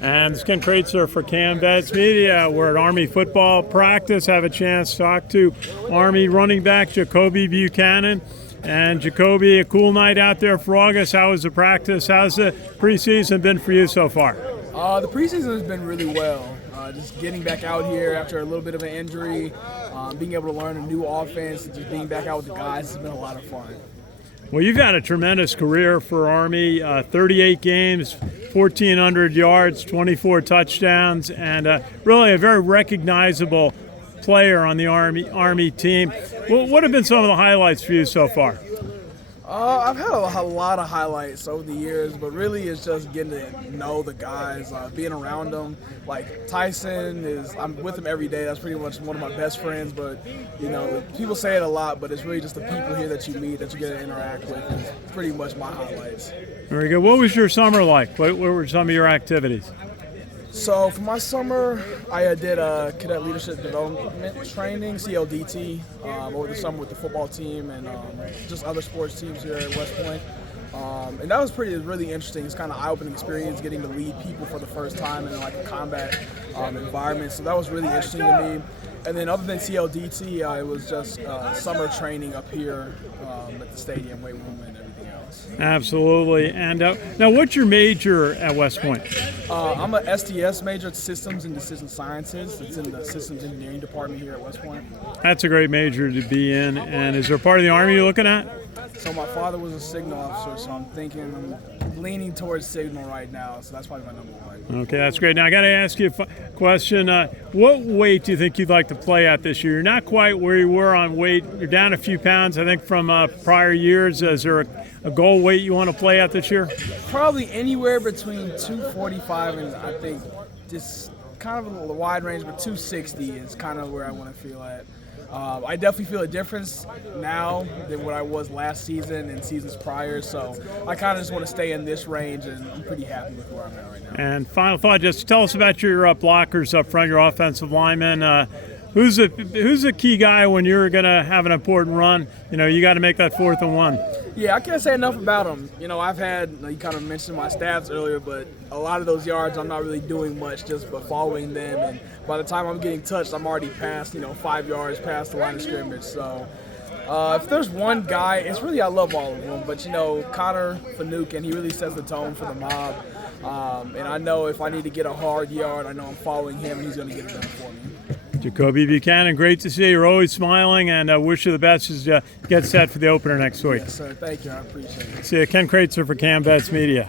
And this is Ken Kraetzer for CaMMVetsMedia. We're at Army football practice. Have a chance to talk to Army running back Jakobi Buchanan. And Jakobi, a cool night out there for August. How was the practice? How's the preseason been for you so far? The preseason has been really well. Just getting back out here after a little bit of an injury, being able to learn a new offense, and just being back out with the guys has been a lot of fun. Well, you've had a tremendous career for Army, 38 games, 1,400 yards, 24 touchdowns, and really a very recognizable player on the Army team. What have been some of the highlights for you so far? I've had a lot of highlights over the years, but really it's just getting to know the guys, being around them. Like Tyson, I'm with him every day. That's pretty much one of my best friends, but you know, people say it a lot, but it's really just the people here that you meet, that you get to interact with, is pretty much my highlights. Very good. What was your summer like? What were some of your activities? So for my summer, I did cadet leadership development training, CLDT, over the summer with the football team and just other sports teams here at West Point. And that was really interesting. It's kind of eye-opening experience, getting to lead people for the first time in like a combat environment. So that was really interesting to me. And then other than CLDT, it was just summer training up here at the stadium, weight room, and everything else. Absolutely. And now, what's your major at West Point? I'm an STS major, Systems and Decision Sciences. It's in the Systems Engineering Department here at West Point. That's a great major to be in. And is there a part of the Army you're looking at? So my father was a signal officer, so I'm leaning towards signal right now. So that's probably my number one. Okay, that's great. Now I got to ask you a question. What weight do you think you'd like to play at this year? You're not quite where you were on weight. You're down a few pounds, I think, from prior years. Is there a goal weight you want to play at this year? Probably anywhere between 245 and I think just kind of a wide range, but 260 is kind of where I want to feel at. I definitely feel a difference now than what I was last season and seasons prior, so I kind of just want to stay in this range, and I'm pretty happy with where I'm at right now. And final thought, just tell us about your blockers up front, your offensive linemen. Who's the key guy when you're going to have an important run? You know, you got to make that 4th and 1. Yeah, I can't say enough about them. You know, I've had, you kind of mentioned my stats earlier, but a lot of those yards I'm not really doing much, just but following them. And by the time I'm getting touched, I'm already past, 5 yards past the line of scrimmage. So if there's one guy, it's really, I love all of them. But, Connor Finucane, he really sets the tone for the mob. And I know if I need to get a hard yard, I know I'm following him, and he's going to get it done for me. Jakobi Buchanan, great to see you. You're always smiling, and I wish you the best as you get set for the opener next week. Yes, sir. Thank you. I appreciate it. See you. Ken Kraetzer for CaMMVetsMedia.